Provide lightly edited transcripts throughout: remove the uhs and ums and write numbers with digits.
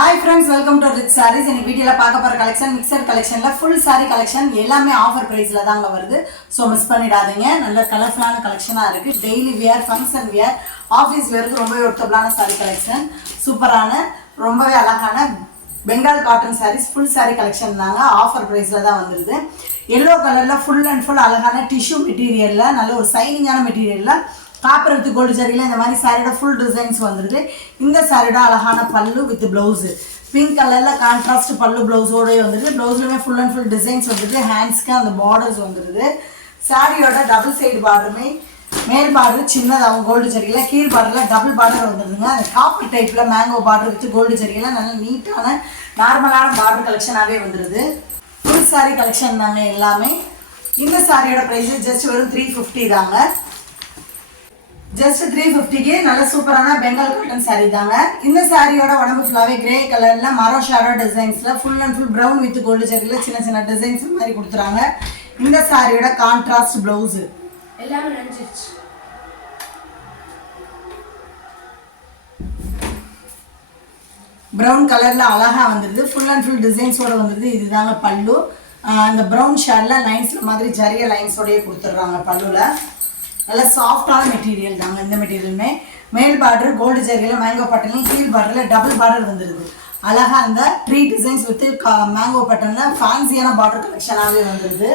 Hi friends, welcome to Rich Sarees. In video la paaka pora collection mixer collection la full saree collection ellame offer price la daanga varudhu. So miss pannidadinga. Nalla colorful ana collection ah irukku. Daily wear, function wear, office wear ku romba orthoblana saree collection. Super ana rombave alagana Bengal cotton sarees full saree collection daanga offer price la da vandirudhu. Yellow color la full and full alagana tissue material la nalla or shining ana material la copper with gold ஜரியில் இந்த மாதிரி சாரியோட full designs வந்துடுது. இந்த சாரியோட அழகான பல்லு with blouse pink கலரில் கான்ட்ராஸ்ட் பல்லு ப்ளவுஸோடய வந்துடுது. ப்ளவுஸ்லுமே ஃபுல் அண்ட் ஃபுல் டிசைன்ஸ் வந்துடுது. ஹேண்ட்ஸ்க்கு அந்த பார்டர்ஸ் வந்துடுது. சாரியோட டபுள் சைடு பார்டருமே மேல் பார்டர் சின்னதாகவும் கோல்டு ஜரியில், கீழ் பார்டரில் டபுள் பார்டர் வந்துடுதுங்க. அந்த காப்பர் டைப்பில் மேங்கோ பார்டர் வித் கோல்டு ஜரியில் நல்ல நீட்டான நார்மலான பார்டர் கலெக்ஷனாகவே வந்துடுது. ஃபுல் சாரீ கலெக்ஷன் தாங்க எல்லாமே. இந்த சாரியோட ப்ரைஸு ஜஸ்ட் வெறும் 350 தாங்க. ஜஸ்ட் 350க்கு நல்ல சூப்பரான பெங்கால் காட்டன் சாரீ தாங்க. இந்த சாரியோட உடம்பு ஃபுல்லாகவே கிரே கலரில் மரோ ஷேடோ டிசைன்ஸில் full and full brown with gold ஜரியில் சின்ன சின்ன டிசைன்ஸ் மாதிரி கொடுத்துறாங்க. இந்த சாரியோட கான்ட்ராஸ்ட் ப்ளவுஸு எல்லாமே நினைச்சிருச்சு. ப்ரௌன் கலரில் அழகாக வந்துடுது. ஃபுல் அண்ட் ஃபுல் டிசைன்ஸோடு வந்துடுது. இதுதாங்க பல்லு. அந்த ப்ரௌன் ஷேடில் லைன்ஸில் மாதிரி ஜரிய லைன்ஸோடையே கொடுத்துட்றாங்க பல்லுவில். நல்ல சாஃப்டான மெட்டீரியல் தாங்க இந்த மெட்டீரியலுமே. மேல் பார்டர் கோல்டு ஜரியில் மேங்கோ பட்டன்லையும், கீழ் பார்டரில் டபுள் பார்டர் வந்துடுது. அழகாக அந்த ட்ரீ டிசைன்ஸ் வித் மேங்கோ பட்டனில் ஃபேன்சியான பார்டர் கலெக்ஷனாகவே வந்துடுது.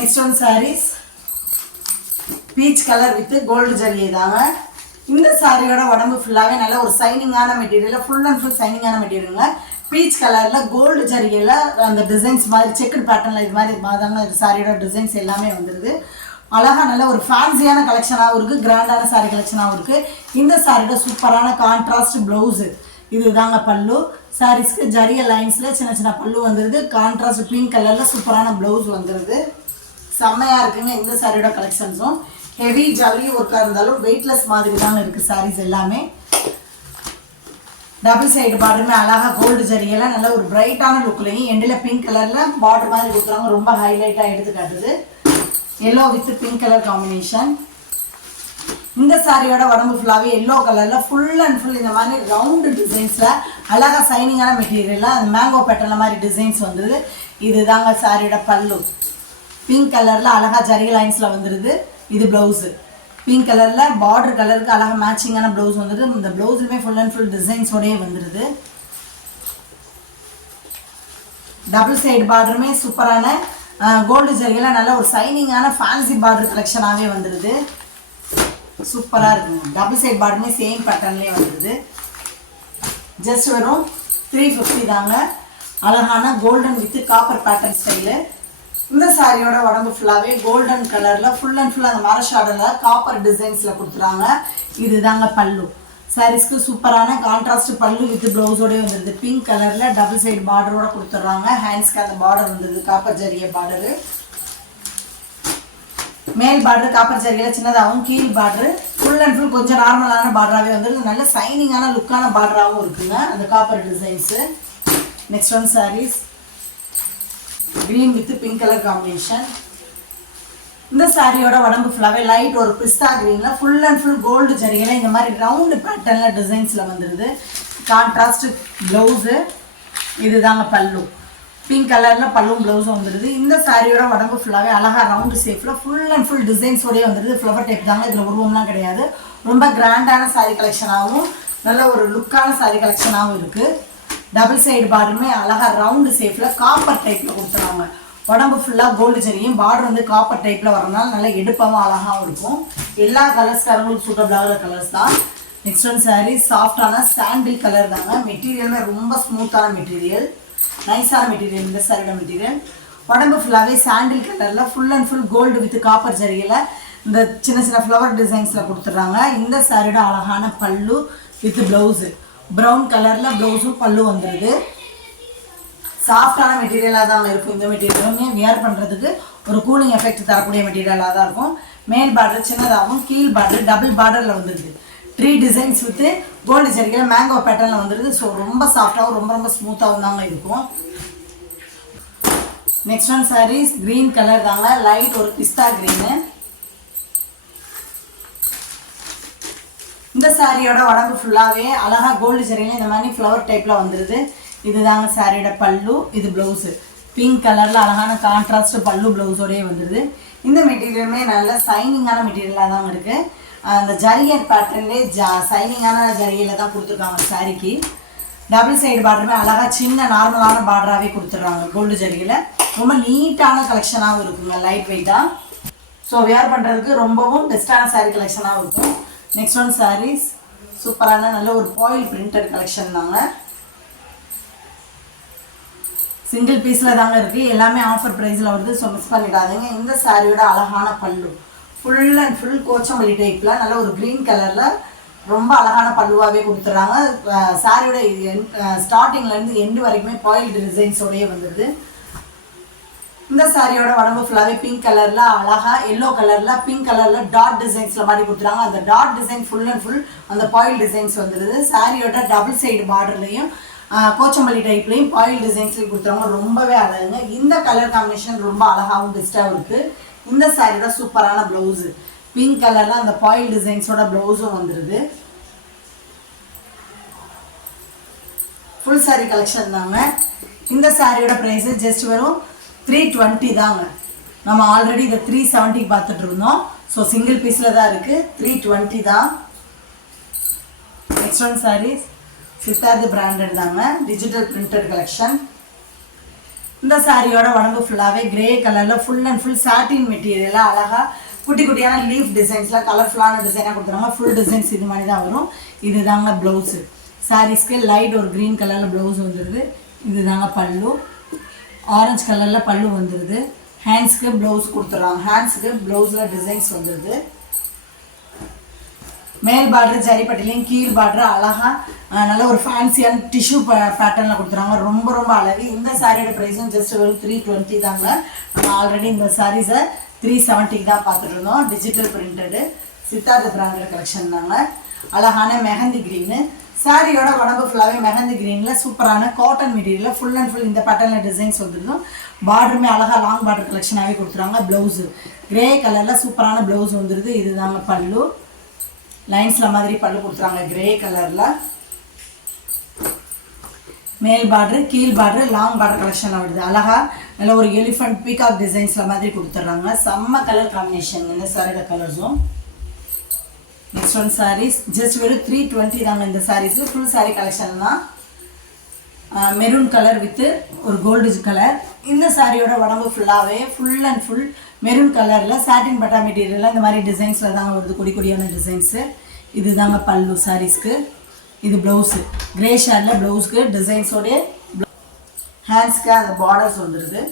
Next one sarees peach colour with gold ஜரியை தாங்க. இந்த சாரியோட உடம்பு ஃபுல்லாகவே நல்ல ஒரு சைனிங்கான மெட்டீரியல், ஃபுல் அண்ட் ஃபுல் சைனிங்கான மெட்டீரியலுங்க. பீச் கலரில் கோல்டு ஜரியில் அந்த டிசைன்ஸ் மாதிரி செக்குடு பேட்டர்னில் இது மாதிரி தாங்க இந்த சாரியோட டிசைன்ஸ் எல்லாமே வந்துடுது. அழகாக நல்ல ஒரு ஃபேன்சியான கலெக்ஷனாகவும் இருக்குது, கிராண்டான சாரீ கலெக்ஷனாகவும் இருக்குது. இந்த சாரியோட சூப்பரான கான்ட்ராஸ்ட் ப்ளவுஸு இது தாங்க பல்லு. சாரீஸ்க்கு ஜரிய லைன்ஸில் சின்ன சின்ன பல்லு வந்துடுது. கான்ட்ராஸ்ட் பிங்க் கலரில் சூப்பரான ப்ளவுஸ் வந்துடுது. செம்மையாக இருக்குங்க இந்த சாரியோட கலெக்ஷன்ஸும். ஹெவி ஜவுளி ஒர்க்காக இருந்தாலும் வெயிட்லெஸ் மாதிரி தாங்க இருக்குது சாரீஸ் எல்லாமே. டபுள் சைடு பார்டருமே அழகாக கோல்டு ஜரியெல்லாம் நல்ல ஒரு பிரைட்டான லுக்லையும் எண்டில் பிங்க் கலரில் பார்டர் மாதிரி கொடுக்குறாங்க. ரொம்ப ஹைலைட்டாக எடுத்து காட்டுது. Yellow with pink colour combination. இந்த சாரியோட உடம்பு ஃபுல்லாகவே எல்லோ கலரில் ஃபுல் அண்ட் ஃபுல் இந்த மாதிரி ரவுண்டு டிசைன்ஸில் அழகாக சைனிங்கான மெட்டீரியலில் அந்த மேங்கோ பேட்டர்ன் மாதிரி டிசைன்ஸ் வந்துடுது. இது தாங்க சாரியோட பல்லு. பிங்க் கலரில் அழகாக ஜரி லைன்ஸில் வந்துடுது. இது ப்ளவுஸு பிங்க் கலரில் பார்டர் கலருக்கு அழகாக மேட்சிங்கான ப்ளவுஸ் வந்துடுது. இந்த ப்ளவுஸுமே ஃபுல் அண்ட் ஃபுல் டிசைன்ஸோடையே வந்துடுது. டபுள் சைடு பார்டருமே சூப்பரான கோல்டு ஜரியில் நல்ல ஒரு சைனிங்கான ஃபேன்சி பார்டர் கலெக்ஷனாகவே வந்துடுது. சூப்பராக இருக்குங்க. டபுள் சைட் பார்டருமே சேம் பேட்டர்ன்லேயே வந்துடுது. ஜஸ்ட் வெறும் 350 தாங்க. அழகான golden with copper pattern style. இந்த சாரியோட உடம்பு ஃபுல்லாகவே கோல்டன் கலரில் ஃபுல் அண்ட் ஃபுல் அந்த மரஷாடில் காப்பர் டிசைன்ஸில் கொடுத்துறாங்க. இது தாங்க பல்லு. சாரீஸ்க்கு சூப்பரான கான்ட்ராஸ்ட் பல்லு வித் ப்ளவுஸோடய வந்துடுது. பிங்க் கலரில் டபுள் சைடு பார்டரோட கொடுத்துட்றாங்க. ஹேண்ட்ஸ்க்கு அந்த பார்டர் வந்துடுது காப்பர் ஜரிய பார்டரு. மேல் பார்டர் காப்பர் ஜரியில் சின்னதாகவும், கீழ் பார்டரு ஃபுல் அண்ட் ஃபுல் கொஞ்சம் நார்மலான பார்டராகவே வந்துடுது. நல்ல சைனிங்கான லுக்கான பார்டராகவும் இருக்குங்க அந்த copper designs. Next one sarees green with pink colour combination. இந்த சாரியோட உடம்பு ஃபுல்லாகவே லைட் ஒரு பிஸ்தா க்ரீனில் ஃபுல் அண்ட் ஃபுல் கோல்டு ஜரியில் இந்த மாதிரி ரவுண்டு பேட்டர்னில் டிசைன்ஸில் வந்துடுது. கான்ட்ராஸ்ட் ப்ளவுஸு இது தாங்க பல்லு. பிங்க் கலரில் பல்லும் ப்ளவுஸும் வந்துடுது. இந்த சாரியோட உடம்பு ஃபுல்லாகவே அழகாக ரவுண்டு ஷேப்பில் ஃபுல் அண்ட் ஃபுல் டிசைன்ஸோடய வந்துடுது. ஃப்ளவர் டைப் தாங்க, இதில் உருவம்லாம் கிடையாது. ரொம்ப கிராண்டான சாரீ கலெக்ஷனாகவும் நல்ல ஒரு லுக்கான சாரீ கலெக்ஷனாகவும் இருக்குது. டபுள் சைடு பார்டருமே அழகாக ரவுண்டு ஷேப்பில் காப்பர் டைப்பில் கொடுத்துருவாங்க. உடம்பு ஃபுல்லாக கோல்டு ஜரியும், பார்டர் வந்து காப்பர் டைப்பில் வரனால நல்லா எடுப்பாகவும் அழகாகவும் இருக்கும். எல்லா கலர்ஸ்காரங்களுக்கும் சூட்டபிளாகிற கலர்ஸ் தான். நெக்ஸ்ட் ஒன் சாரீ சாஃப்டான சாண்டில் கலர் தாங்க. மெட்டீரியலுமே ரொம்ப ஸ்மூத்தான மெட்டீரியல், நைஸான மெட்டீரியல் இந்த சாரியோட மெட்டீரியல். உடம்பு ஃபுல்லாகவே சாண்டில் கலரில் full and full gold with copper ஜரியில் இந்த சின்ன சின்ன ஃப்ளவர் டிசைன்ஸில் கொடுத்துட்றாங்க. இந்த சாரியோட அழகான பல்லு வித் ப்ளவுஸு ப்ரௌன் கலரில் ப்ளவுஸும் பல்லு வந்துடுது. சாஃப்டான மெட்டீரியலாக தான் இருக்கும். இந்த மெட்டீரியலுமே வியர் பண்ணுறதுக்கு ஒரு கூலிங் எஃபெக்ட் தரக்கூடிய மெட்டீரியலாக தான் இருக்கும். மேல் பார்டர் சின்னதாகவும், கீழ் பார்டர் டபுள் பார்டரில் வந்துடுது. ட்ரீ டிசைன்ஸ் வித் கோல்டு ஜரியில் மேங்கோ பேட்டர்னில் வந்துடுது. ஸோ ரொம்ப சாஃப்டாகவும் ரொம்ப ரொம்ப ஸ்மூத்தாகவும் தாங்க இருக்கும். Next one sarees green colour தாங்க. லைட் ஒரு பிஸ்தா க்ரீனு. இந்த சாரியோட உடம்பு ஃபுல்லாகவே அழகாக கோல்டு ஜரியில் இந்த மாதிரி ஃப்ளவர் டைப்பில் வந்துடுது. இதுதாங்க சாரியோட பல்லு. இது ப்ளவுஸு பிங்க் கலரில் அழகான கான்ட்ராஸ்ட் பல்லு ப்ளவுஸோடயே வந்துடுது. இந்த மெட்டீரியலுமே நல்ல சைனிங்கான மெட்டீரியலாக தாங்க இருக்குது. அந்த ஜரியர் பேட்டர்ன்லேயே சைனிங்கான ஜரிகையில் தான் கொடுத்துருக்காங்க சாரிக்கு. டபுள் சைடு பார்டருமே அழகாக சின்ன நார்மலான பார்டராகவே கொடுத்துட்றாங்க கோல்டு ஜரிகையில். ரொம்ப நீட்டான கலெக்ஷனாகவும் இருக்குங்க, லைட் வெயிட்டாக. ஸோ வேர் பண்ணுறதுக்கு ரொம்பவும் பெஸ்ட்டான சாரீ கலெக்ஷனாகவும் இருக்கும். நெக்ஸ்ட் ஒன் சாரீஸ் சூப்பரான நல்ல ஒரு ஃபாயில் பிரிண்டட் கலெக்ஷன் தாங்க. சிங்கிள் பீஸில் தாங்க இருக்குது, எல்லாமே ஆஃபர் ப்ரைஸில் வருது. ஸோ மிஸ் பண்ணிடாதீங்க. இந்த சாரியோட அழகான பல்லு ஃபுல் அண்ட் ஃபுல் கோச்சம்பள்ளி டைப்பில் நல்ல ஒரு க்ரீன் கலரில் ரொம்ப அழகான பல்லுவாகவே கொடுத்துட்றாங்க. சாரியோட ஸ்டார்டிங்லேருந்து எண்டு வரைக்குமே ஃபாயில் டிசைன்ஸோடையே வந்துடுது. இந்த சாரியோட உடம்பு ஃபுல்லாகவே பிங்க் கலரில் அழகாக எல்லோ கலரில் பிங்க் கலரில் டாட் டிசைன்ஸில் மாதிரி கொடுத்துறாங்க. அந்த dot design full and full அந்த பாயில் டிசைன்ஸ் வந்துடுது. சாரியோட டபுள் சைடு பார்டர்லையும் கோச்சம்பள்ளி டைப்லையும் பாயில் டிசைன்ஸ்லையும் கொடுத்துறாங்க. ரொம்பவே அழகுங்க. இந்த கலர் காம்பினேஷன் ரொம்ப அழகாகவும் பெஸ்ட்டாகவும் இருக்குது. இந்த சாரியோட சூப்பரான ப்ளவுஸு பிங்க் கலரில் அந்த பாயில் டிசைன்ஸோட ப்ளவுஸும் வந்துடுது. ஃபுல் சாரி கலெக்ஷன் தாங்க. இந்த சாரியோட ப்ரைஸு ஜஸ்ட் வெறும் 320 தாங்க. நம்ம ஆல்ரெடி இதை 370 பார்த்துட்டு இருந்தோம். ஸோ சிங்கிள் பீஸில் தான் இருக்குது, 320 தான். Next one sarees Siddharth branded தாங்க, டிஜிட்டல் பிரிண்டட் கலெக்ஷன். இந்த சாரியோட உடம்பு ஃபுல்லாகவே கிரே கலரில் ஃபுல் அண்ட் ஃபுல் சாட்டின் மெட்டீரியலாக அழகாக குட்டி குட்டியான லீஃப் டிசைன்ஸில் கலர்ஃபுல்லான டிசைனாக கொடுத்துருவாங்க. ஃபுல் டிசைன்ஸ் இது மாதிரி தான் வரும். இது தாங்க ப்ளவுஸு. சாரீஸ்க்கு லைட் ஒரு க்ரீன் கலரில் ப்ளவுஸ் வந்துடுது. இது தாங்க பல்லு. ஆரஞ்சு கலரில் பல்லு வந்துடுது. ஹேண்ட்ஸ்க்கு ப்ளவுஸ் கொடுத்துட்றாங்க. ஹேண்ட்ஸுக்கு ப்ளவுஸில் டிசைன்ஸ் வந்துடுது. மேல் பார்டர் ஜரிப்பட்டிலையும் கீழ் பார்டர் அழகாக நல்ல ஒரு ஃபேன்சியான டிஷ்யூ பேட்டர்னில் கொடுத்துறாங்க. ரொம்ப ரொம்ப அழகு. இந்த சாரியோட ப்ரைஸும் ஜஸ்ட் ஒரு 320 தாங்க. நம்ம ஆல்ரெடி இந்த சாரீஸை 370 தான் பார்த்துட்டு இருந்தோம். Digital printed Siddharth branded collection தாங்க. அழகான மெஹந்தி க்ரீனு. சாரியோட உடம்பு ஃபுல்லாகவே மெஹந்தி க்ரீனில் சூப்பரான காட்டன் மெட்டீரியலில் ஃபுல் அண்ட் ஃபுல் இந்த பேட்டர்னில் டிசைன்ஸ் வந்துருக்கும். பார்டருமே அழகாக லாங் பார்டர் கலெக்ஷனாகவே கொடுத்துருவாங்க. ப்ளவுஸு கிரே கலரில் சூப்பரான ப்ளவுஸ் வந்துடுது. இது தாங்க பல்லு. லைன்ஸில் மாதிரி பல்லு கொடுத்துறாங்க கிரே கலரில். மேல் பார்டரு கீழ் பார்டரு லாங் பார்டர் கலெக்ஷனில் வருது. அழகாக நல்ல ஒரு எலிஃபண்ட் பீகாக் டிசைன்ஸில் மாதிரி கொடுத்துட்றாங்க. செம்ம கலர் காம்பினேஷன் இந்த சாரியோட கலர்ஸும். நெக்ஸ்ட் ஒன் சாரீஸ் ஜஸ்ட் வெறும் 320 தாங்க. இந்த சாரீஸு ஃபுல் சாரீ கலெக்ஷன் தான். மெரூன் கலர் வித்து ஒரு கோல்டு கலர். இந்த சாரியோட உடம்பு ஃபுல்லாகவே ஃபுல் அண்ட் ஃபுல் மெரூன் கலரில் சாட்டின் பட்டா மெட்டீரியலில் இந்த மாதிரி டிசைன்ஸில் தாங்க வருது, கொடி கொடியான டிசைன்ஸு. இது தாங்க பல்லு சாரீஸ்க்கு. இது ப்ளவுஸு கிரே ஷேடில் ப்ளவுஸ்க்கு டிசைன்ஸோடைய ஹேண்ட்ஸ்க்கு அந்த பார்டர்ஸ் வந்துடுது.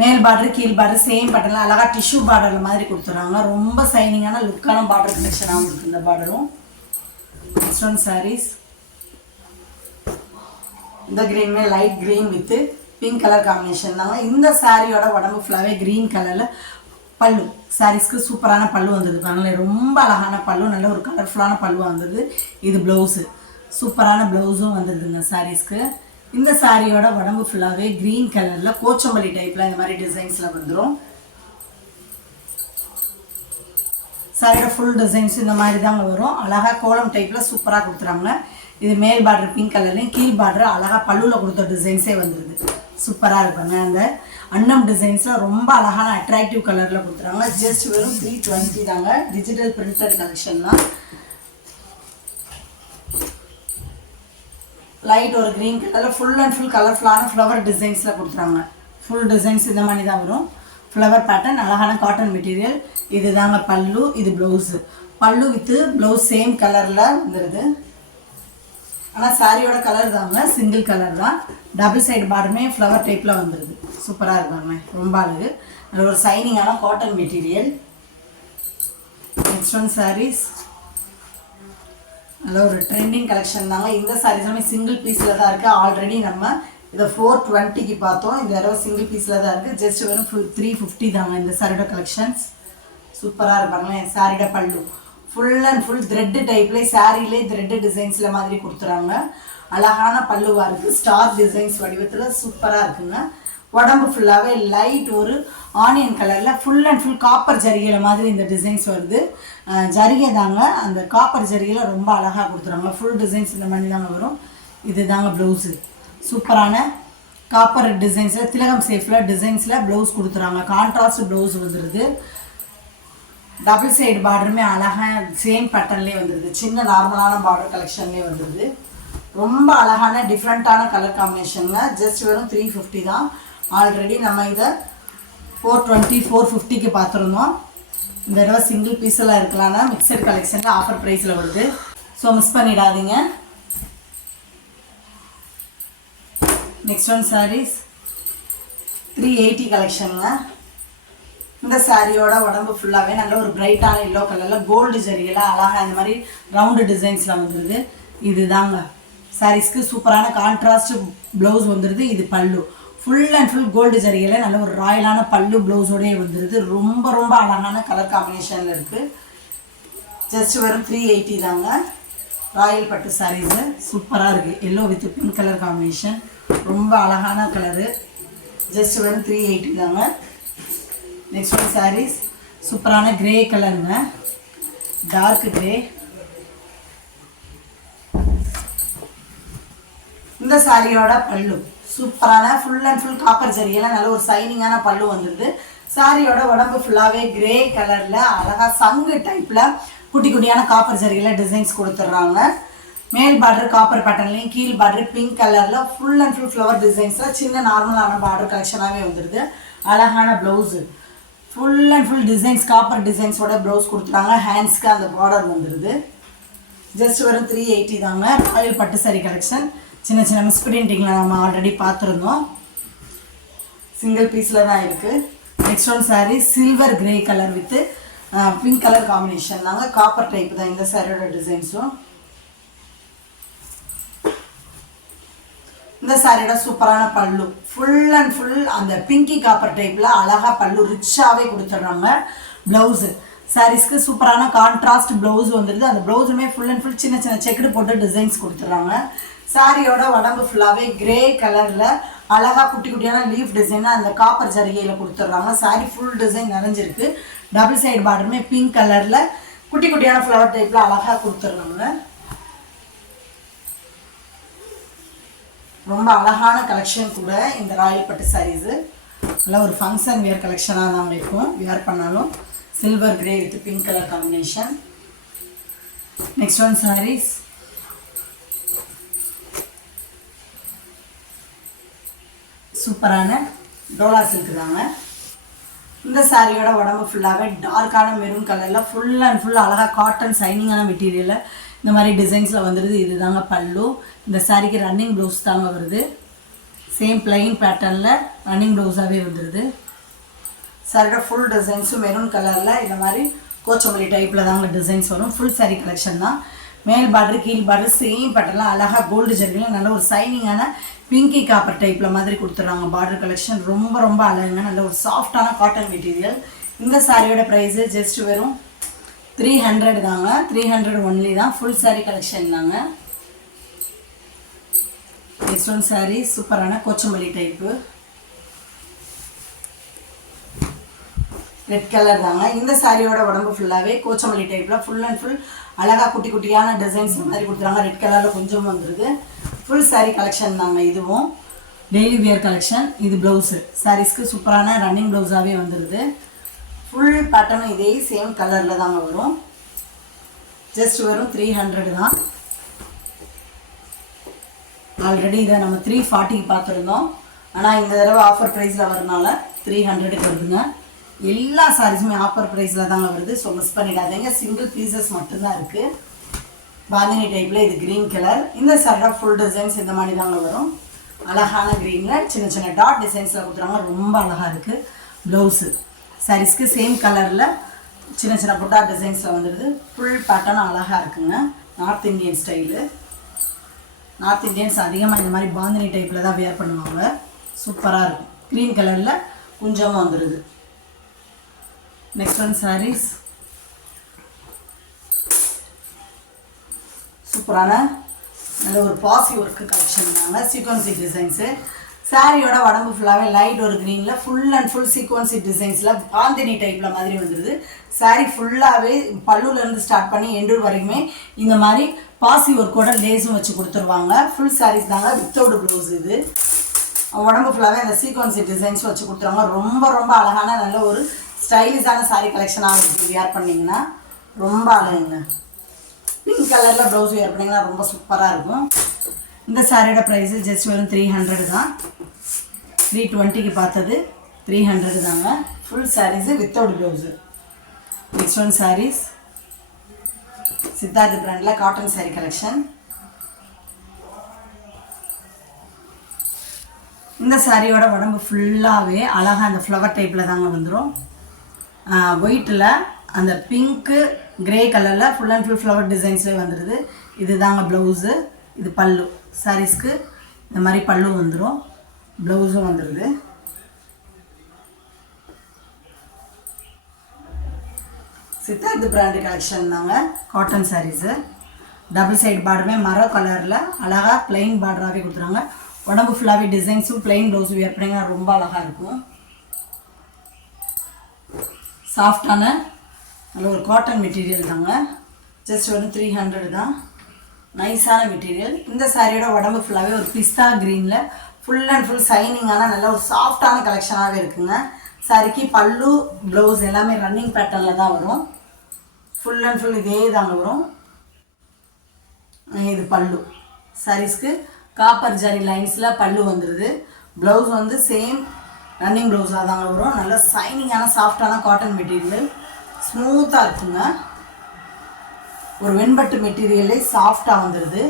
மேல் பார்டர் கீழ் பார்டர் சேம் பேட்டர்னில் அழகாக டிஷ்யூ பார்டர் மாதிரி கொடுத்துட்றாங்க. ரொம்ப சைனிங்கான லுக்கான பார்டர் கலெக்ஷனாகவும் இருக்குது இந்த பார்டரும். நெக்ஸ்ட் ஒன் சாரீஸ் இந்த க்ரீனுமே light green with pink colour combination தாங்க. இந்த சாரியோட உடம்பு ஃபுல்லாகவே க்ரீன் கலரில் பல்லு. சாரீஸ்க்கு சூப்பரான பல்லு வந்தது. அதனால் ரொம்ப அழகான பல்லு, நல்ல ஒரு கலர்ஃபுல்லான பல்லுவாக வந்தது. இது ப்ளவுஸு சூப்பரான ப்ளவுஸும் வந்துடுதுங்க சாரீஸ்க்கு. இந்த சாரியோட உடம்பு ஃபுல்லாகவே க்ரீன் கலரில் கோச்சம்பள்ளி டைப்பில் இந்த மாதிரி டிசைன்ஸில் வந்துடும். சாரியோட ஃபுல் டிசைன்ஸ் இந்த மாதிரி தாங்க வரும். அழகாக கோலம் டைப்பில் சூப்பராக கொடுத்துறாங்க. இது மேல் பார்டர் பிங்க் கலர்லையும் கீழ் பார்டர் அழகாக பல்லுவில் கொடுத்த டிசைன்ஸே வந்துடுது. சூப்பராக இருப்பாங்க. அந்த அன்னம் டிசைன்ஸில் ரொம்ப அழகான அட்ராக்டிவ் கலரில் கொடுத்துறாங்க. ஜஸ்ட் வெறும் 320 தாங்க. டிஜிட்டல் பிரிண்டட் கலெக்ஷன் தான். லைட் ஒரு க்ரீன் கலரில் ஃபுல் அண்ட் ஃபுல் கலர்ஃபுல்லான ஃப்ளவர் டிசைன்ஸில் கொடுத்துறாங்க. ஃபுல் டிசைன்ஸ் இந்த மாதிரி தான் வரும். ஃப்ளவர் பேட்டர்ன் அழகான காட்டன் மெட்டீரியல். இது தாங்க பல்லு. இது ப்ளவுஸு. பல்லு வித்து ப்ளவுஸ் சேம் கலரில் வந்துடுது. ஆனால் சாரியோட கலர் தாங்க சிங்கிள் கலர் தான். டபுள் சைடு பார்டருமே ஃப்ளவர் டைப்பில் வந்துடுது. சூப்பராக இருக்காங்க. ரொம்ப அழகு. அது ஒரு சைனிங்கான cotton material. Next one sarees நல்ல ஒரு ட்ரெண்டிங் கலெக்ஷன் தாங்க. இந்த சாரீஸுமே சிங்கிள் பீஸில் தான் இருக்குது. ஆல்ரெடி நம்ம இதை 420க்கு பார்த்தோம். இந்த தடவை சிங்கிள் பீஸில் தான் இருக்குது. ஜஸ்ட் வெறும் 350 தாங்க இந்த சாரியோட கலெக்ஷன்ஸ். சூப்பராக இருப்பாங்களே. சாரியோட பல்லு ஃபுல் அண்ட் ஃபுல் த்ரெட்டு டைப்லேயே சாரிலே த்ரெட்டு டிசைன்ஸில் மாதிரி கொடுத்துறாங்க. அழகான பல்லுவாக இருக்குது. ஸ்டார் டிசைன்ஸ் வடிவத்தில் சூப்பராக இருக்குங்க. உடம்பு ஃபுல்லாகவே லைட் ஒரு ஆனியன் கலரில் ஃபுல் அண்ட் ஃபுல் காப்பர் ஜரிகையில் மாதிரி இந்த டிசைன்ஸ் வருது. ஜரிகை தாங்க, அந்த காப்பர் ஜரிகையில் ரொம்ப அழகாக கொடுத்துருவாங்க. ஃபுல் டிசைன்ஸ் இந்த மாதிரி தாங்க வரும். இது தாங்க ப்ளவுஸு. சூப்பரான காப்பர் டிசைன்ஸில் திலகம் சேஃபில் டிசைன்ஸில் ப்ளவுஸ் கொடுத்துறாங்க. கான்ட்ராஸ்ட் ப்ளவுஸ் வந்துடுது. டபுள் சைடு பார்டருமே அழகாக சேம் பேட்டர்ன்லேயே வந்துடுது. சின்ன நார்மலான பார்டர் கலெக்ஷன்லேயே வந்துடுது. ரொம்ப அழகான டிஃப்ரெண்ட்டான கலர் காம்பினேஷனுங்க. ஜஸ்ட் வெறும் 350 தான். ஆல்ரெடி நம்ம இதை 420 450க்கு பார்த்துருந்தோம். இந்த தடவை சிங்கிள் பீஸெல்லாம் இருக்கலாம்னா மிக்சட் கலெக்ஷனில் ஆஃபர் ப்ரைஸில் வருது. ஸோ மிஸ் பண்ணிடாதீங்க. நெக்ஸ்ட் ஒன் சாரீஸ் 380 கலெக்ஷனுங்க. இந்த சாரியோட உடம்பு ஃபுல்லாகவே நல்ல ஒரு பிரைட்டான எல்லோ கலரில் கோல்டு ஜரிகையில் அழகாக இந்த மாதிரி ரவுண்டு டிசைன்ஸில் வந்துடுது. இது தாங்க சாரீஸ்க்கு சூப்பரான கான்ட்ராஸ்ட் ப்ளவுஸ் வந்துடுது. இது பல்லு ஃபுல் அண்ட் ஃபுல் கோல்டு ஜரிகையில் நல்ல ஒரு ராயலான பல்லு ப்ளவுஸோடய வந்துடுது. ரொம்ப ரொம்ப அழகான கலர் காம்பினேஷனில் இருக்குது. ஜஸ்ட் வெறும் 380 தாங்க. ராயல் பட்டு சாரீஸு சூப்பராக இருக்குது. Yellow with pink colour combination, ரொம்ப அழகான கலரு. ஜஸ்ட் வெறும் 380 தாங்க. நெக்ஸ்ட் ஒன் சாரீஸ் சூப்பரான கிரே கலருங்க, டார்க் கிரே. இந்த சாரியோட பல்லு சூப்பரான ஃபுல் அண்ட் ஃபுல் காப்பர் ஜரிகையில் நல்ல ஒரு சைனிங்கான பல்லு வந்துடுது. சாரியோட உடம்பு ஃபுல்லாகவே கிரே கலரில் அழகாக சங்கு டைப்பில் குட்டி குட்டியான காப்பர் ஜரிகையில் டிசைன்ஸ் கொடுத்துட்றாங்க. மேல் பார்டர் காப்பர் பேட்டர்ன்லையும் கீழ் பார்டர் பிங்க் கலரில் ஃபுல் அண்ட் ஃபுல் ஃப்ளவர் டிசைன்ஸில் சின்ன நார்மலான பார்டர் கலெக்ஷனாகவே வந்துடுது. அழகான blouse full and full designs copper டிசைன்ஸோட ப்ளவுஸ் கொடுத்துட்டாங்க. ஹேண்ட்ஸ்க்கு அந்த பார்டர் வந்துடுது. ஜஸ்ட் வெறும் 380 தாங்க. ராயல் பட்டு சாரி கலெக்ஷன். சின்ன சின்ன மிஸ்பிரிண்டிங்கில் நம்ம ஆல்ரெடி பார்த்துருந்தோம். சிங்கிள் பீஸில் தான் இருக்குது. Next one sari silver grey colour with pink colour combination தாங்க. காப்பர் டைப் தான் இந்த சாரியோட டிசைன்ஸும். இந்த சாரியோட சூப்பரான பல்லு ஃபுல் அண்ட் ஃபுல் அந்த பிங்கி காப்பர் டைப்பில் அழகாக பல்லு ரிச்சாகவே கொடுத்துட்றாங்க. ப்ளவுஸு சாரீஸ்க்கு சூப்பரான கான்ட்ராஸ்ட் ப்ளவுஸ் வந்துடுது. அந்த ப்ளவுஸுமே ஃபுல் அண்ட் ஃபுல் சின்ன சின்ன செக்குடு போட்டு டிசைன்ஸ் கொடுத்துட்றாங்க. சாரியோட உடம்பு ஃபுல்லாகவே கிரே கலரில் அழகாக குட்டி குட்டியான லீஃப் டிசைனாக அந்த காப்பர் ஜரிகையில் கொடுத்துட்றாங்க. சாரி ஃபுல் டிசைன் நிறைஞ்சிருக்கு. டபுள் சைடு பார்டருமே பிங்க் கலரில் குட்டி குட்டியான ஃப்ளவர் டைப்பில் அழகாக கொடுத்துட்றாங்க. ரொம்ப அழகான கலெக்ஷன் கூட இந்த ராயல் பட்டு சாரீஸு. நல்லா ஒரு ஃபங்க்ஷன் வேர் கலெக்ஷனாக தான் இருக்கும். வேர் பண்ணாலும் silver grey with pink colour combination. Next one sarees சூப்பரான டோலா சில்க் தாங்க. இந்த சாரியோட உடம்பு ஃபுல்லாகவே டார்க்கான மெரூன் கலரில் ஃபுல் அண்ட் ஃபுல் அழகாக காட்டன் சைனிங்கான மெட்டீரியலில் இந்த மாதிரி டிசைன்ஸில் வந்துடுது. இது தாங்க பல்லு. இந்த சாரிக்கு ரன்னிங் ப்ளவுஸ் தாங்க வருது. சேம் பிளைன் பேட்டர்னில் ரன்னிங் ப்ளவுஸாகவே வந்துடுது. சாரியோட ஃபுல் டிசைன்ஸும் மெரூன் கலரில் இந்த மாதிரி கோச்சம்பள்ளி டைப்பில் தாங்க டிசைன்ஸ் வரும். ஃபுல் சாரி கலெக்ஷன் தான். மேல் பார்டர் கீழ் பார்டர் சேம் பேட்டர்னில் அழகாக கோல்டு ஜரிகையில் நல்ல ஒரு சைனிங்கான பிங்கி காப்பர் டைப்பில் மாதிரி கொடுத்துட்றாங்க. பார்டர் கலெக்ஷன் ரொம்ப ரொம்ப அழகுங்க. நல்ல ஒரு சாஃப்டான காட்டன் மெட்டீரியல். இந்த சாரியோட ப்ரைஸு ஜஸ்ட் வெறும் 300 தாங்க. 300 ஒன்லி தான். ஃபுல் சாரி கலெக்ஷன் தாங்க. நெக்ஸ்ட் ஒன் சாரி சூப்பரான கோச்சம்பள்ளி டைப்பு ரெட் கலர் தாங்க. இந்த சாரியோட உடம்பு ஃபுல்லாகவே கோச்சம்பள்ளி டைப்பில் ஃபுல் அண்ட் ஃபுல் அழகாக குட்டி குட்டியான டிசைன்ஸ் மாதிரி கொடுத்துறாங்க. ரெட் கலரில் கொஞ்சம் வந்துடுது. ஃபுல் சாரீ கலெக்ஷன் தாங்க. இதுவும் டெய்லி வியர் கலெக்ஷன். இது ப்ளவுஸு சாரீஸ்க்கு சூப்பரான ரன்னிங் ப்ளவுஸாகவே வந்துடுது. ஃபுல் பேட்டர்னும் இதே சேம் கலரில் தாங்க வரும். ஜஸ்ட் வெறும் 300 தான். ஆல்ரெடி இதை நம்ம 340க்கு பார்த்துருந்தோம். ஆனால் இந்த தடவை ஆஃபர் ப்ரைஸில் வரனால 300க்கு வருதுங்க. எல்லா சாரீஸுமே ஆஃபர் ப்ரைஸில் தாங்க வருது. ஸோ மிஸ் பண்ணிடாதீங்க. சிங்கிள் பீசஸ் மட்டும்தான் இருக்குது. பாந்தினி டைப்பில் இது க்ரீன் கலர். இந்த சாரியோட ஃபுல் டிசைன்ஸ் இந்த மாதிரி தாங்க வரும். அழகான க்ரீனில் சின்ன சின்ன டாட் டிசைன்ஸில் கொடுத்துறாங்க. ரொம்ப அழகாக இருக்குது. ப்ளவுஸு சாரீஸ்க்கு சேம் கலரில் சின்ன சின்ன புட்டா டிசைன்ஸில் வந்துடுது. ஃபுல் பேட்டர்ன் அழகாக இருக்குங்க. North Indian style. North Indians அதிகமாக இந்த மாதிரி பாந்தினி டைப்பில் தான் வேர் பண்ணுவாங்க. சூப்பராக இருக்கும். க்ரீன் கலரில் கொஞ்சமாக வந்துடுது. நெக்ஸ்ட் ஒன் சாரீஸ் சூப்பரான நல்ல ஒரு பாசி ஒர்க்கு கலெக்ஷன் தாங்க. சீக்வன்சி டிசைன்ஸு சாரியோட உடம்பு ஃபுல்லாகவே லைட் ஒரு க்ரீனில் ஃபுல் அண்ட் ஃபுல் சீக்வன்சி டிசைன்ஸில் பாந்தினி டைப்பில் மாதிரி வந்துடுது. சாரி ஃபுல்லாகவே பல்லுலேருந்து ஸ்டார்ட் பண்ணி எண்டூர் வரைக்குமே இந்த மாதிரி பாசி ஒர்க்கோட லேஸும் வச்சு கொடுத்துருவாங்க. ஃபுல் சாரீஸ் தாங்க வித்தவுட் ப்ளவுஸ். இது உடம்பு ஃபுல்லாகவே அந்த சீக்வன்சி டிசைன்ஸ் வச்சு கொடுத்துருவாங்க. ரொம்ப ரொம்ப அழகான நல்ல ஒரு ஸ்டைலிஷான சாரீ கலெக்ஷனாக இருக்குது. வியர் பண்ணிங்கன்னா ரொம்ப அழகுங்க. பிங்க் கலரில் ப்ளவுஸ் வியர் பண்ணிங்கன்னா ரொம்ப சூப்பராக இருக்கும். இந்த சாரியோட ப்ரைஸு ஜஸ்ட் வெறும் 300 தான். 320க்கு பார்த்தது 300 தாங்க. Full sarees without blouse. Next one sarees Siddharth பிராண்டில் காட்டன் சாரீ கலெக்ஷன். இந்த சாரியோட உடம்பு ஃபுல்லாகவே அழகாக அந்த ஃப்ளவர் டைப்பில் தாங்க வந்துடும். ஒயிட்டில் அந்த பிங்க்கு கிரே கலரில் ஃபுல் அண்ட் ஃபுல் ஃப்ளவர் டிசைன்ஸ்லேயே வந்துடுது. இது தாங்க ப்ளவுஸு. இது பல்லு. சாரீஸ்க்கு இந்த மாதிரி பல்லு வந்துடும், ப்ளவுஸும் வந்துடுது. சித்தார்த் பிராண்டு கலெக்ஷன் தாங்க காட்டன் சாரீஸு. டபுள் சைடு பார்டருமே மர கலரில் அழகாக பிளெயின் பார்டராகவே கொடுத்துருவாங்க. உடம்பு ஃபுல்லாகவே டிசைன்ஸும் பிளெயின் ப்ளவுஸும் வியர் பண்ணிங்கன்னா ரொம்ப அழகாக இருக்கும். சாஃப்டான நல்ல ஒரு காட்டன் மெட்டீரியல் தாங்க. ஜஸ்ட் வந்து 300 தான். நைஸான மெட்டீரியல். இந்த சாரியோட உடம்பு ஃபுல்லாகவே ஒரு பிஸ்தா க்ரீனில் ஃபுல் அண்ட் ஃபுல் சைனிங்கான நல்ல ஒரு சாஃப்டான கலெக்ஷனாகவே இருக்குங்க. சாரிக்கு பல்லு ப்ளவுஸ் எல்லாமே ரன்னிங் பேட்டர்னில் தான் வரும். ஃபுல் அண்ட் ஃபுல் இதே தாங்க வரும். இது பல்லு. சாரீஸ்க்கு காப்பர் ஜரி லைன்ஸில் பல்லு வந்துடுது. ப்ளவுஸ் வந்து சேம் ரன்னிங் ப்ளவுஸாக தாங்க வரும். நல்ல சைனிங்கான சாஃப்டான காட்டன் மெட்டீரியல். ஸ்மூத்தாக இருக்குங்க. ஒரு வெண்பட்டு மெட்டீரியலே சாஃப்டாக வந்துடுது.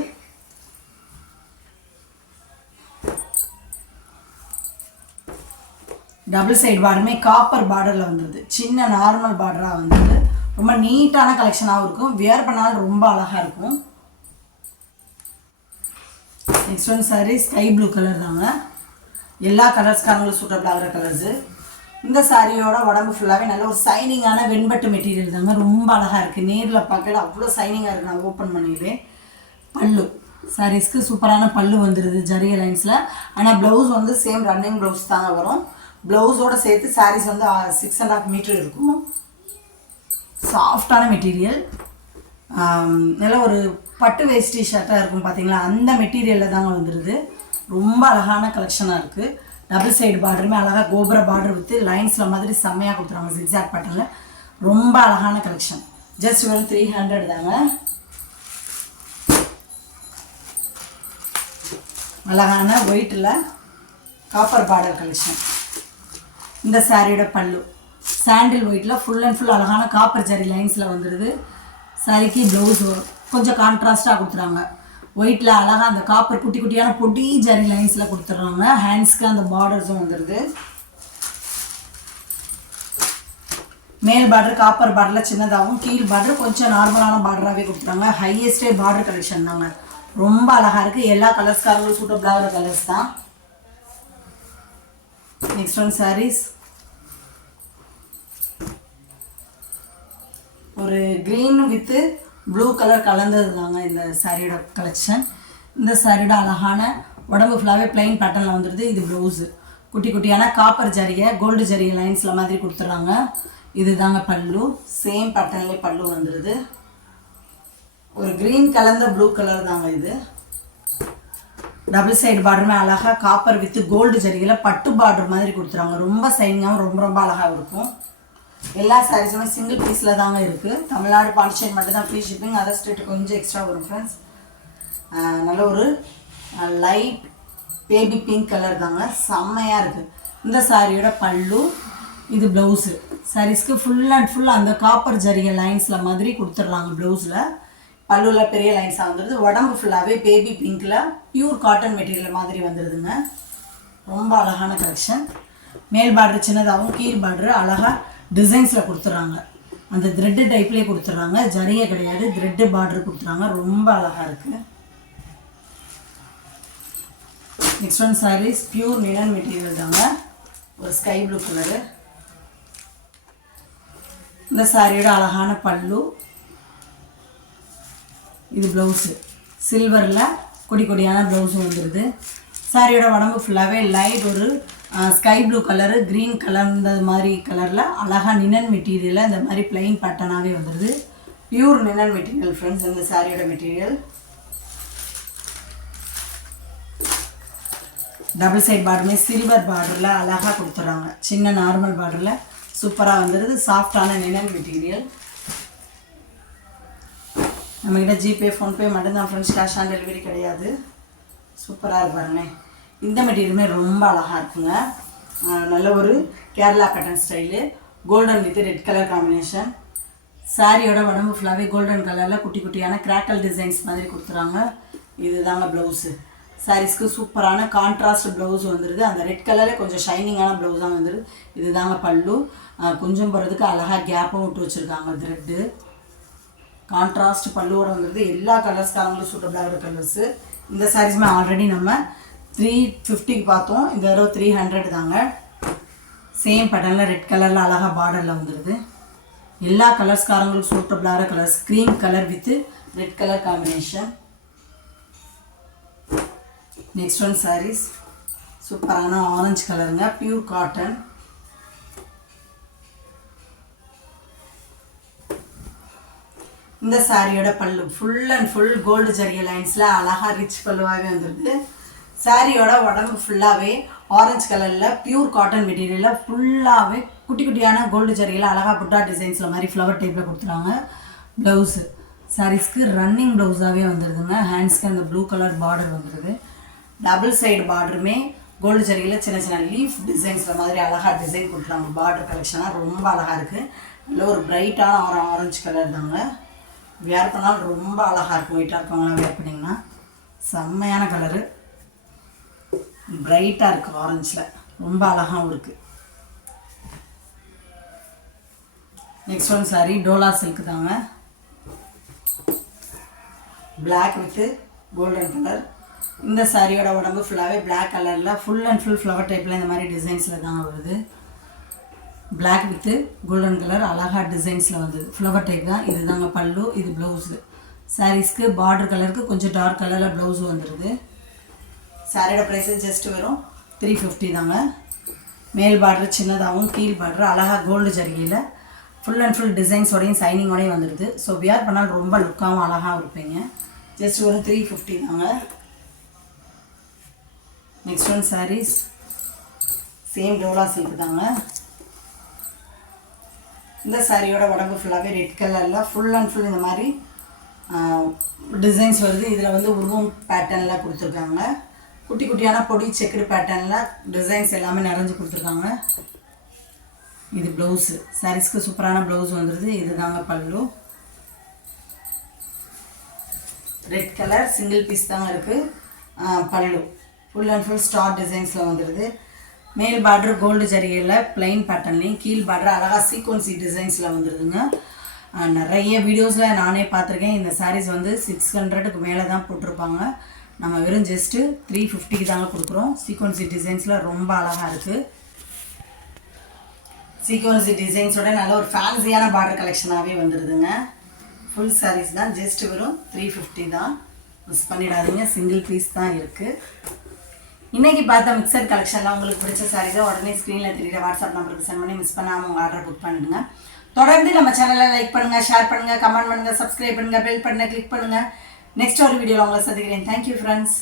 டபுள் சைடு பார்டருமே காப்பர் பார்டரில் வந்துடுது. சின்ன நார்மல் பார்டராக வந்துடுது. ரொம்ப நீட்டான கலெக்ஷனாகவும் இருக்கும். வியர் பண்ணாலும் ரொம்ப அழகாக இருக்கும். Next one sorry sky blue colour தாங்க. எல்லா கலர்ஸ்க்காரங்களும் சூட்டபிள் ஆகிற கலர்ஸு. இந்த சாரியோட உடம்பு ஃபுல்லாகவே நல்ல ஒரு சைனிங்கான வெண்பட்டு மெட்டீரியல் தாங்க. ரொம்ப அழகாக இருக்குது. நேரில் பார்க்கல அவ்வளோ சைனிங்காக இருக்குது. நான் ஓப்பன் பண்ணிடுவேன். பல்லு சாரீஸ்க்கு சூப்பரான பல்லு வந்துடுது ஜரிய லைன்ஸில். ஆனால் ப்ளவுஸ் வந்து சேம் ரன்னிங் ப்ளவுஸ் தாங்க வரும். ப்ளவுஸோடு சேர்த்து சாரீஸ் வந்து 6.5 மீட்டர் இருக்கும். சாஃப்டான மெட்டீரியல். நல்ல ஒரு பட்டு வேஸ்டி ஷர்ட்டாக இருக்கும் பார்த்தீங்களா, அந்த மெட்டீரியலில் தாங்க வந்துடுது. ரொம்ப அழகான கலெக்ஷனாக இருக்குது. டபுள் சைடு பார்டருமே அழகாக கோபுர பார்டர் வித்து லைன்ஸில் மாதிரி செம்மையாக கொடுத்துருவாங்க ஜிக்ஸாக் பேட்டர்னில். ரொம்ப அழகான கலெக்ஷன். ஜஸ்ட் ஒரு 300 தாங்க. அழகான ஒயிட்டில் காப்பர் பார்டர் கலெக்ஷன். இந்த சாரியோட பல்லு சாண்டில் ஒயிட்டில் ஃபுல் அண்ட் ஃபுல் அழகான காப்பர் ஜரி லைன்ஸில் வந்துடுது. சாரிக்கு ப்ளவுஸ் கொஞ்சம் கான்ட்ராஸ்டாக கொடுத்துறாங்க. ஒயிட்டில் அழகாக அந்த காப்பர் குட்டி குட்டியான பொடி ஜரி லைன்ஸில் கொடுத்துட்றாங்க. ஹேண்ட்ஸ்க்கு அந்த பார்டர்ஸும் வந்துடுது. மேல் பார்டர் காப்பர் பார்டரில் சின்னதாகவும் கீழ் பார்டர் கொஞ்சம் நார்மலான பார்டராகவே கொடுத்துறாங்க. ஹையஸ்டே பார்டர் கலெக்ஷன் தாங்க. ரொம்ப அழகாக இருக்குது. எல்லா கலர்ஸ்காரங்களும் சூட்டபிளாகிற கலர்ஸ் தான். நெக்ஸ்ட் ஒன் சாரீஸ் ஒரு க்ரீன் வித்து ப்ளூ கலர் கலந்தது தாங்க இந்த சாரியோட கலெக்ஷன். இந்த சாரியோட அழகான உடம்பு ஃபுல்லாகவே பிளைன் பேட்டர்னில் வந்துடுது. இது ப்ளவுஸு குட்டி குட்டியான காப்பர் ஜரிகை கோல்டு ஜரிகை லைன்ஸில் மாதிரி கொடுத்துட்றாங்க. இது தாங்க பல்லு. சேம் பேட்டர்ன்லேயே பல்லு வந்துடுது. ஒரு க்ரீன் கலந்த ப்ளூ கலர் தாங்க இது. டபுள் சைடு பார்டருமே அழகாக காப்பர் வித்து கோல்டு ஜரிகையில் பட்டு பார்டர் மாதிரி கொடுத்துறாங்க. ரொம்ப சைனிங்காகவும் ரொம்ப ரொம்ப அழகாக இருக்கும். எல்லா சாரீஸுமே சிங்கிள் பீஸில் தாங்க இருக்குது. தமிழ்நாடு பாண்டிச்சேரி மட்டும் தான் ஃப்ரீ ஷிப்பிங். அதர் ஸ்டேட்டு கொஞ்சம் எக்ஸ்ட்ரா வரும் ஃப்ரெண்ட்ஸ். நல்ல ஒரு லைட் பேபி பிங்க் கலர் தாங்க. செம்மையாக இருக்குது. இந்த சாரியோட பல்லு. இது ப்ளவுஸு. சாரீஸ்க்கு ஃபுல் அண்ட் ஃபுல் அந்த காப்பர் ஜரிகை லைன்ஸில் மாதிரி கொடுத்துட்றாங்க. ப்ளவுஸில் பல்லுவில் பெரிய லைன்ஸாக வந்துடுது. உடம்பு ஃபுல்லாகவே பேபி பிங்க்கில் பியூர் காட்டன் மெட்டீரியல் மாதிரி வந்துடுதுங்க. ரொம்ப அழகான கலெக்ஷன். மேல் பார்டர் சின்னதாகவும் கீழ் பார்டரு அழகாக டிசைன்ஸில் கொடுத்துட்றாங்க. அந்த த்ரெட்டு டைப்லேயே கொடுத்துட்றாங்க. ஜரிகை கிடையாது, த்ரெட்டு பார்டர் கொடுத்துட்றாங்க. ரொம்ப அழகாக இருக்குது. Next one sarees pure nylon material தாங்க. ஒரு ஸ்கை ப்ளூ கலரு. இந்த சாரியோட அழகான பல்லு. இது ப்ளவுஸு சில்வரில் கொடி கொடியான ப்ளவுஸும் வந்துடுது. சாரியோட உடம்பு ஃபுல்லாகவே லைட் ஒரு ஸ்கை ப்ளூ கலரு க்ரீன் கலர்ந்த மாதிரி கலரில் அழகாக நினன் மெட்டீரியலில் இந்த மாதிரி பிளெயின் பேட்டர்னாகவே வந்துடுது. பியூர் நினன் மெட்டீரியல் ஃப்ரெண்ட்ஸ் இந்த சாரியோட மெட்டீரியல். டபுள் சைட் பார்டருமே சில்வர் பார்டரில் அழகாக கொடுத்துட்றாங்க. சின்ன நார்மல் பார்டரில் சூப்பராக வந்துடுது. சாஃப்டான நினன் மெட்டீரியல். நம்மக்கிட்ட ஜிபே ஃபோன்பே மட்டும்தான் ஃப்ரெண்ட்ஸ், கேஷ் ஆன் டெலிவரி கிடையாது. சூப்பராக இருப்பாருங்க. இந்த மெட்டீரியலுமே ரொம்ப அழகாக இருக்குங்க. நல்ல ஒரு Kerala pattern style, golden with red colour combination. சாரியோட உடம்பு ஃபுல்லாகவே கோல்டன் கலரில் குட்டி குட்டியான கிராக்கல் டிசைன்ஸ் மாதிரி கொடுத்துறாங்க. இது தாங்க ப்ளவுஸு. சாரீஸ்க்கு சூப்பரான கான்ட்ராஸ்ட் ப்ளவுஸ் வந்துடுது. அந்த ரெட் கலரில் கொஞ்சம் ஷைனிங்கான ப்ளவுஸாக வந்துடுது. இது தாங்க பல்லு. கொஞ்சம் போகிறதுக்கு அழகாக கேப்பும் விட்டு வச்சுருக்காங்க த்ரெட்டு. கான்ட்ராஸ்ட் பல்லுவோட வந்துடுது. எல்லா கலர்ஸ்காரங்களும் சூட்டபிளாகிற கலர்ஸு. இந்த சாரீஸுமே ஆல்ரெடி நம்ம 350க்கு பார்த்தோம். இந்த தடவை 300 தாங்க. சேம் பேட்டர்னில் ரெட் கலரில் அழகாக பார்டரில் வந்துடுது. எல்லா கலர்ஸ்காரங்களுக்கும் சூட்டபிளாகிற colours. Cream colour with red colour combination. Next one sarees சூப்பரான ஆரஞ்சு கலருங்க, பியூர் காட்டன். இந்த சாரியோட பல்லு ஃபுல் அண்ட் ஃபுல் கோல்டு ஜரிகை லைன்ஸில் அழகாக ரிச் பல்லுவாகவே வந்துடுது. சாரியோட உடம்பு ஃபுல்லாகவே ஆரஞ்சு கலரில் பியூர் காட்டன் மெட்டீரியலில் ஃபுல்லாகவே குட்டி குட்டியான கோல்டு ஜரிகையில் அழகாக புட்டா டிசைன்ஸில் மாதிரி ஃப்ளவர் டைப்பில் கொடுத்துருவாங்க. Blouse சாரீஸ்க்கு running ப்ளவுஸாகவே வந்துடுதுங்க. ஹேண்ட்ஸ்க்கு அந்த ப்ளூ கலர் பார்டர் வந்துடுது. டபுள் சைடு பார்டருமே கோல்டு ஜரிகையில் சின்ன சின்ன லீஃப் டிசைன்ஸில் மாதிரி அழகாக டிசைன் கொடுத்துருவாங்க. பார்டர் கலெக்ஷனாக ரொம்ப அழகாக இருக்குது. நல்ல ஒரு பிரைட்டான ஒரு ஆரஞ்சு கலர் தாங்க. வேர் பண்ணாலும் ரொம்ப அழகாக இருக்கும். ஒயிட்டாக இருக்கவங்களாம் வேர் பண்ணிங்கன்னா செம்மையான கலரு. பிரைட்டாக இருக்குது ஆரஞ்சில், ரொம்ப அழகாகவும் இருக்குது. Next one saree Dola silk தாங்க. Black with golden colour. இந்த சாரியோட உடம்பு ஃபுல்லாகவே பிளாக் கலரில் ஃபுல் அண்ட் ஃபுல் ஃப்ளவர் டைப்பில் இந்த மாதிரி டிசைன்ஸில் தாங்க வருது. பிளாக் வித்து கோல்டன் கலர் அழகாக டிசைன்ஸில் வந்தது. ஃப்ளவர் டைப் தான். இது தாங்க பல்லு, இது ப்ளவுஸு. சாரீஸ்க்கு பார்டர் கலருக்கு கொஞ்சம் டார்க் கலரில் ப்ளவுஸு வந்துடுது. சாரியோட ப்ரைஸு ஜஸ்ட் வரும் 350 தாங்க. மேல் பார்டர் சின்னதாகவும் கீழ் பார்டர் அழகாக கோல்டு ஜரிகையில் ஃபுல் அண்ட் ஃபுல் டிசைன்ஸோடையும் சைனிங்கோடையும் வந்துடுது. ஸோ வியர் பண்ணால் ரொம்ப லுக்காகவும் அழகாகவும் இருப்பீங்க. ஜஸ்ட் ஒரு 350 தாங்க. Next one sarees same Dola silk தாங்க. இந்த சாரியோட உடம்பு ஃபுல்லாகவே ரெட் கலரில் ஃபுல் அண்ட் ஃபுல் இந்த மாதிரி டிசைன்ஸ் வருது. இதில் வந்து உருவம் பேட்டர்னில் கொடுத்துருக்காங்க. குட்டி குட்டியான பொடி செக்குடு பேட்டர்னில் டிசைன்ஸ் எல்லாமே நிறைஞ்சு கொடுத்துருக்காங்க. இது ப்ளவுஸு. சாரீஸ்க்கு சூப்பரான ப்ளவுஸ் வந்துடுது. இது தாங்க பல்லு. ரெட் கலர் சிங்கிள் பீஸ் தாங்க இருக்குது. பல்லு ஃபுல் அண்ட் ஃபுல் ஸ்டார் டிசைன்ஸில் வந்துடுது. மேல் பார்டர் கோல்டு ஜரிகையில் பிளைன் பேட்டர்ன்லேயும் கீழ் பார்டர் அழகாக சீக்வன்சி டிசைன்ஸில் வந்துடுதுங்க. நிறைய வீடியோஸில் நானே பார்த்துருக்கேன். இந்த சாரீஸ் வந்து 600க்கு மேலே தான் போட்டிருப்பாங்க. நம்ம வெறும் ஜஸ்ட்டு 350க்கு தாங்க கொடுக்குறோம். சீக்வன்சி டிசைன்ஸில் ரொம்ப அழகாக இருக்குது. சீக்வன்சி டிசைன்ஸோட நல்ல ஒரு ஃபேன்சியான பார்டர் கலெக்ஷனாகவே வந்துடுதுங்க. ஃபுல் சாரீஸ் தான். ஜஸ்ட் வெறும் 350 தான். மிஸ் பண்ணிடாதீங்க. சிங்கிள் பீஸ் தான் இருக்குது. இன்றைக்கி பார்த்த மிக்சர் கலெக்ஷனில் உங்களுக்கு பிடிச்ச சாரீஸை உடனே ஸ்க்ரீனில் தெரியுற வாட்ஸ்அப் நம்பருக்கு சென்ட் பண்ணி மிஸ் பண்ணாமல் உங்கள் ஆர்டர் புக் பண்ணிடுங்க. தொடர்ந்து நம்ம சேனலை லைக் பண்ணுங்கள், ஷேர் பண்ணுங்கள், கமெண்ட் பண்ணுங்கள், சப்ஸ்கிரைப் பண்ணுங்கள், பெல் பட்டனை கிளிக் பண்ணுங்கள். நெக்ஸ்ட் ஒரு வீடியோவில் உங்களை சந்திக்கிறேன். Thank you friends.